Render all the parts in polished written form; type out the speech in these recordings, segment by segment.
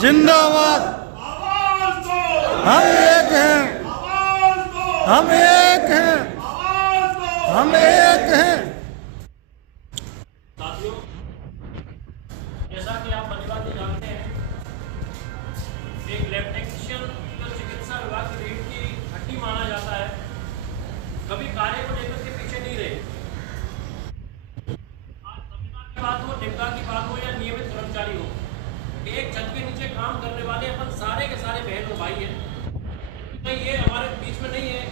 जिंदाबाद। हम एक हैं, हम एक हैं, हम एक हैं। साथियों, जैसा कि आप भलीभांति जानते हैं, एक लैब टेक्नीशियन जो चिकित्सा विभाग की रीढ़ की हड्डी माना जाता है, कभी कार्य को लेकर के पीछे नहीं रहे। आज संविदा की बात हो, निविदा की बात हो या नियमित कर्मचारी हो, एक छत के नीचे काम करने वाले अपन सारे के सारे बहन और भाई हैं। तो ये हमारे बीच में नहीं है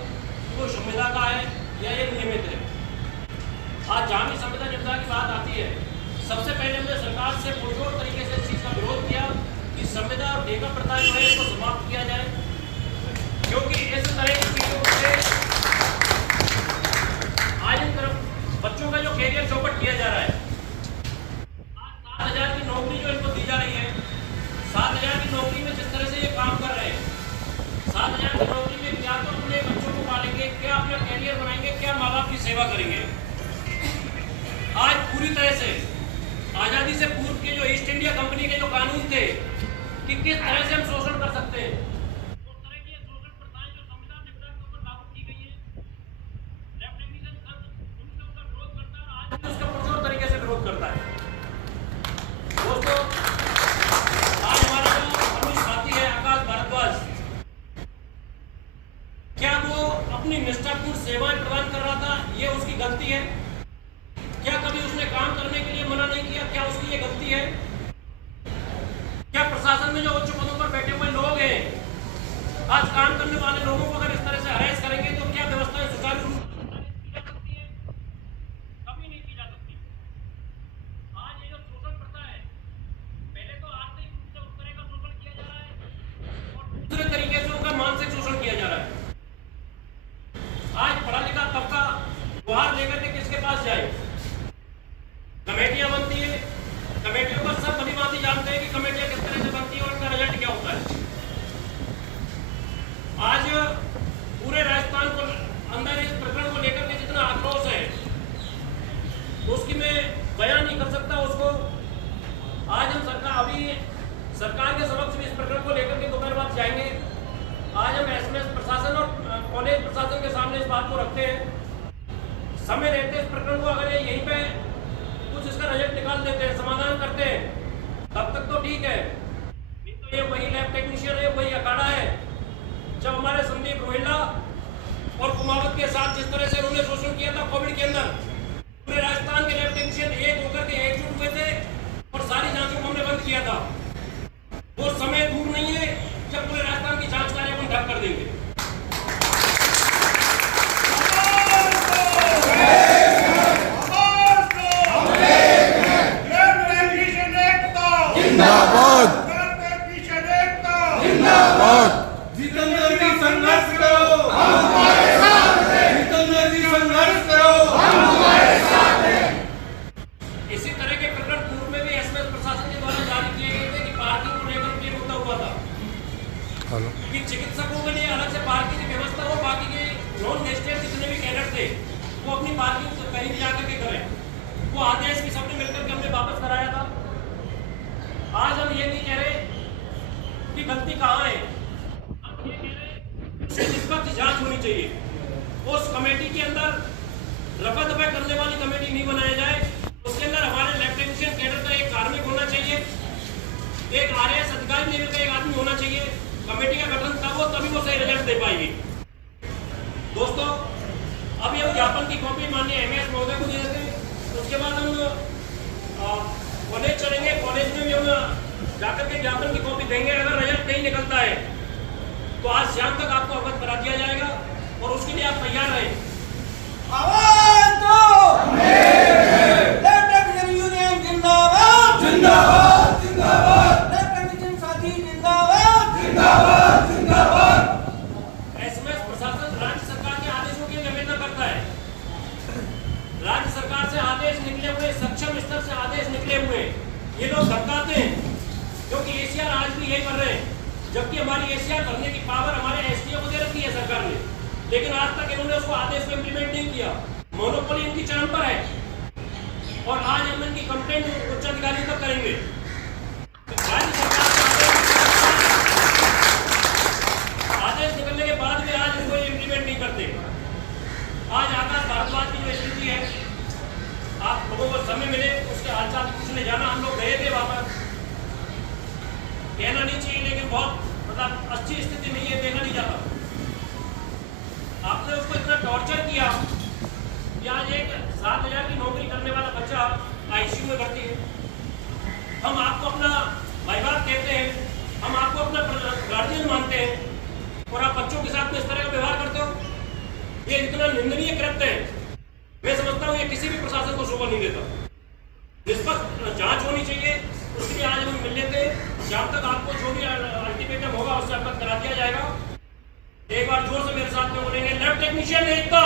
कोई संविदा का है या ये नियमित है। आज जहाँ भी संविदा निविदा की बात आती है, सबसे पहले हमने सरकार से पुरजोर तरीके से इस चीज़ का विरोध किया कि संविदा और ठेका प्रथा जो है इसको समाप्त किया जाए, क्योंकि इस तरह की चीज़ों से आज इन तरफ बच्चों का जो कैरियर चौपट किया जा रहा है। आज 7,000 की नौकरी जो इनको दी जा रही है, 7,000 की नौकरी में जिस तरह से ये काम कर रहे हैं, 7,000 की नौकरी में क्या तो अपने बच्चों को पालेंगे, क्या अपना कैरियर बनाएंगे, क्या माँ बाप की सेवा करेंगे। आज पूरी तरह से आज़ादी से पूर्व के जो ईस्ट इंडिया कंपनी के जो कानून थे कि किस तरह से हम शोषण कर सकते हैं, उस तरह की शोषण प्रथाएं जो संविदा निविदा के ऊपर लागू की गई है, लैब टेक्नीशियन संघ उनसे उसका विरोध करता है और आज भी उसका पुरजोर तरीके से विरोध करता है। दोस्तों, आज हमारा जो अनुज साथी है आकाश भारद्वाज, क्या वो अपनी निष्ठापूर्ण सेवाएं प्रदान कर रहा था, ये उसकी गलती है? क्या कभी उसने काम करने के लिए मना नहीं किया, क्या उसकी ये गलती है? क्या प्रशासन में जो उच्च पदों पर बैठे हुए लोग हैं, आज काम करने वाले लोगों को अगर इस तरह से हरास करेंगे तो क्या व्यवस्थाएं सुचारू रूप से की जा सकती है? कभी नहीं की जा सकती। आज ये जो शोषण प्रथा है, पहले तो आर्थिक रूप से उस तरह का शोषण किया जा रहा है और दूसरे तरीके से उनका मानसिक शोषण किया जा रहा है। आज पढ़ा लिखा तबका गुहार लेकर के किसके पास जाए? कमेटियां बनती है, कमेटियों पर सब भलीभांति जानते हैं कि कमेटियां किस तरह से बनती है और उनका रिजल्ट क्या होता है। आज पूरे राजस्थान को अंदर इस प्रकरण को लेकर के जितना आक्रोश है उसकी मैं बयान नहीं कर सकता उसको। आज हम सरकार के समक्ष भी इस प्रकरण को लेकर के दोपहर बाद जाएंगे। आज हम एसएमएस प्रशासन और कॉलेज प्रशासन के सामने इस बात को रखते हैं। समय रहते इस प्रकरण को अगर ये यहीं पे कुछ इसका रिजल्ट निकाल देते हैं, समाधान करते हैं, तब तक तो ठीक है। नहीं तो ये वही लैब टेक्नीशियन है, वही अखाड़ा है जब हमारे संदीप रोहिल्ला और कुमावत के साथ जिस तरह से उन्होंने शोषण किया था कोविड के अंदर। पूरे राजस्थान के लैब टेक्नीशियन एक होकर के एकजुट हुए थे और सारी जांचों को हमने बंद किया था। वो समय दूर नहीं है जब पूरे राजस्थान की जांच कार्य हम ठप कर देंगे। जिंदाबाद, जिंदाबाद। जितेंद्र जी संघर्ष करो, हम हमारे साथ हैं। जितेंद्र जी संघर्ष करो, हम हमारे साथ हैं। इसी तरह के प्रकरण पूर्व में भी एसएमएस प्रशासन के द्वारा जारी किए गए थे कि पार्किंग को लेकर के मुद्दा हुआ था कि चिकित्सकों के लिए अलग से पार्किंग की व्यवस्था हो, बाकी के नॉन गेस्टेड जितने भी कैडेट थे वो अपनी पार्किंग कहीं भी जाकर के करें। वो आदेश भी सबने मिलकर के हमने वापस कराया था। आज हम ये नहीं कह रहे कि गलती कहाँ है, हम ये कह रहे हैं निष्पक्ष जांच होनी चाहिए। उस कमेटी के अंदर रफा दफा करने वाली कमेटी नहीं बनाया जाए। उसके अंदर हमारे लैब टेक्नीशियन कैडर का एक कार्मिक होना चाहिए, एक आरएएस अधिकारी लेवल का एक आदमी होना चाहिए। कमेटी का गठन तब हो तभी वो सही रिजल्ट दे पाएगी। दोस्तों, अब ये ज्ञापन की कॉपी माननीय एमएस महोदय को दे देते हैं। उसके बाद हम कॉलेज चलेंगे, कॉलेज में भी हम जाकर के ज्ञापन की कॉपी देंगे। अगर रिजल्ट नहीं निकलता है तो आज शाम तक आपको अवगत करा दिया जाएगा और उसके लिए आप तैयार रहें। आवाज दो, लैब टेक्नीशियन यूनियन जिंदाबाद, जिंदाबाद, जिंदाबाद। लैब टेक्नीशियन साथी जिंदाबाद, जिंदाबाद, जिंदाबाद। एसएमएस प्रशासन राज्य सरकार के आदेशों की अवहेलना करता है। राज्य सरकार से आदेश निकले हुए, सक्षम स्तर से आदेश निकले हुए ये लोग धमकाते हैं, क्योंकि एसीआर आज भी यही कर रहे हैं। जबकि हमारी एसीआर भरने की पावर हमारे एसडीओ को दे रखी है सरकार ने, लेकिन आज तक इन्होंने उसको आदेश में इंप्लीमेंट नहीं किया। मोनोपोली इनकी चरण पर है और आज हम इनकी कंप्लेंट उच्च अधिकारी तक करेंगे। राज्य सरकार कहना नहीं चाहिए, लेकिन बहुत मतलब अच्छी स्थिति नहीं है, देखा नहीं जाता। आपने उसको इतना टॉर्चर किया कि आज एक 7,000 की नौकरी करने वाला बच्चा आईसीयू में भर्ती है। हम आपको अपना भाई बाप कहते हैं, हम आपको अपना गार्जियन मानते हैं, और आप बच्चों के साथ में इस तरह का व्यवहार करते हो। ये इतना निंदनीय कृत्य है। मैं समझता हूँ ये किसी भी प्रशासन को शोभा नहीं देता। निष्पक्ष जांच होनी चाहिए, उसके लिए आज हम मिल लेते हैं। शाम तक आपको जो भी अल्टीमेटम होगा उससे अवगत करा दिया जाएगा। एक बार जोर से मेरे साथ में बोलेंगे, लैब टेक्नीशियन एकता।